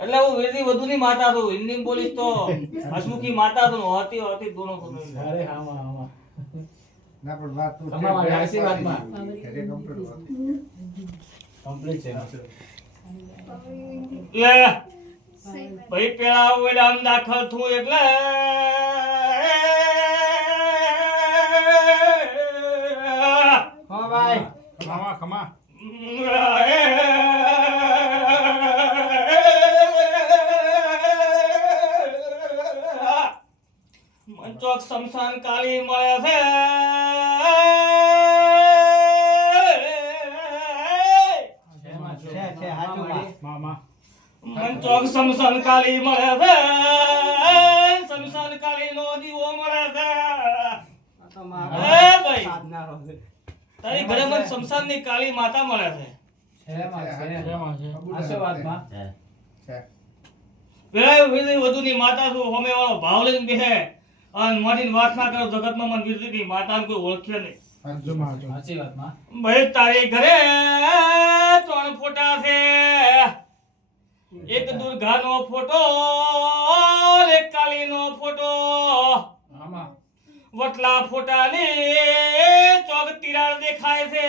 એટલે હું વેરી વધુ ની માતા તો હિન્દી બોલીશ તો હસમુખી માતા છું હોતી હોતી દોનો સુનો અરે હા હા ના પણ વાત તો તમારા હાસી વાતમાં કમ્પ્લીટ છે. લે ભાઈ પેલા ઓલા આમ દાખલ થું એટલે હા ભાઈ ખમા. ખમા મંચોક શમશાન કાલી મળે છે. મંચોક શમશાન કાળી મળે છે. શમશાન કાળી નો દીવો મળે છે. તારી ઘરે મને શમશાનની કાલી માતા મળે છે. વેળાએ વધુ ની માતા છું અમે વાળો ભાવ લઈને બેસે અને મોડી વાત ના કરો જગતમાં મને વિરુદ્ધ માતાને કોઈ ઓળખે નહીં. સાચી વાતમાં. તારે ઘરે ત્રણ ફોટા છે. એક દુર્ગાનો ફોટો એક કાલીનો ફોટો. વટલા ફોટા ને ચોક દેખાય છે.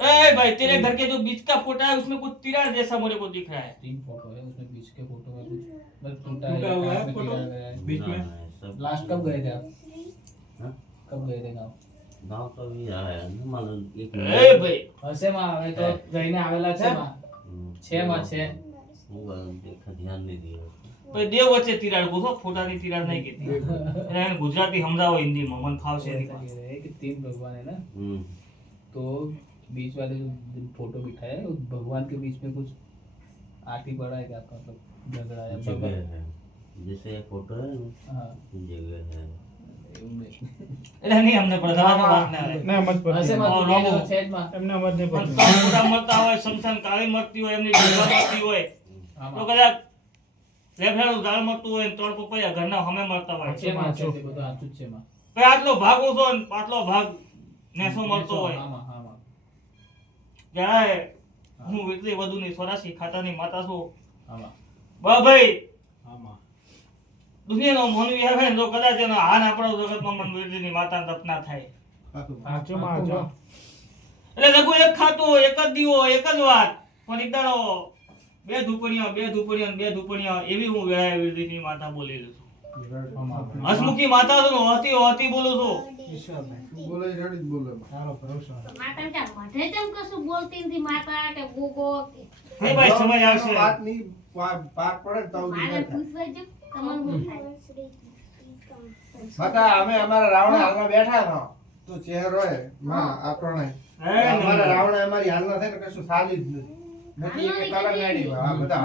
ए भाई तेरे घर के जो बीच का फोटा है उसमें कुछ तिराड़ जैसा मुझे को दिख रहा है तीन फोटो है उसमें बीच के फोटो में कुछ बस टूटा है टूटा हुआ है कहाँ पे फोटो? गिरा गया है। बीच ना, में? ना, सब लास्ट कब गए थे आप हाँ? कब गए थे गाँव गाँव तो भी आया है ना मालूम एक ए भाई હશે માં હવે તો જઈને આવેલા છે માં हम्म, છે માં છે वो बात देखा ध्यान नहीं दिया ભાઈ દેવ વચ્ચે તિરાડ પૂછો ફોટાની તિરાડ નહીં કીધી એટલે એને ગુજરાતી સમજાવો હિન્દીમાં મને ફાવશે ऐसा નહીં कह रहे हैं कि तीन भगवान है ना हम्म, तो बीच वाले जो फोटो बिठाए है उस भगवान के बीच में कुछ आटी पड़ा है क्या आपका मतलब झगड़ा या जगह भगवान है जैसे ये फोटो है ना हाँ जगह है એવું નહીં. એટલે નહીં અમને પ્રધાન વાત ના આવે ને અમજ હશે પડતી માં हाँ, તો लोगों। છે જ માં એમને અમજ નહીં પણ પડતી ત્રણ ફોટા મળતા હોય શમશાન કાળી મળતી હોય એમની દુર્ગા મળતી હોય હા તો માં. કદાચ લેફ્ટ દાળ મળતું હોય ને ત્રણ પપૈયા ઘરના હમે મળતા હોય છે માં છે તે બધું સાચું જ છે માં ભાઈ આટલો ભાગ ઓછો ને આટલો ભાગ નેસો મળતો હોય હા માં હા માં જણાય હું વીટલી વધુની સોરાસી ખાતાની માતા છું. બા ભાઈ દુનિયાનો મોનવી આવે ને તો કદાચ એનો હાન આપણો જગતમાં મન વીરજીની માતા તપના થાય. એટલે લઘુ એક ખાતું એક જ દીવો એક જ વાત. પણ એક દાડો બે ધૂપણીઓ બે ધૂપણીઓ બે ધૂપણીઓ એવી હું વેળાએ ની માતા બોલેલું છું. હસમુખી માતા છું હોતી હોતી બોલું છું. બોલે એ બોલે તારો ભરોસો માતા કે મઢે જેમ કશું બોલતી નથી? માતા કે ગોગો કે ભાઈ સમજ આવશે. વાતની પાક પડે તો મારે ન થાય. પૂછવા જો તમને શું થાય. માતા અમે અમારા રાવણ હાલમાં બેઠા નો તો ચહેરો એ માં આપણને હે, અમારા રાવણ અમારી હાલમાં થાય કશું સાલી જ નથી. નથી એક કલર ગાડી આ બધા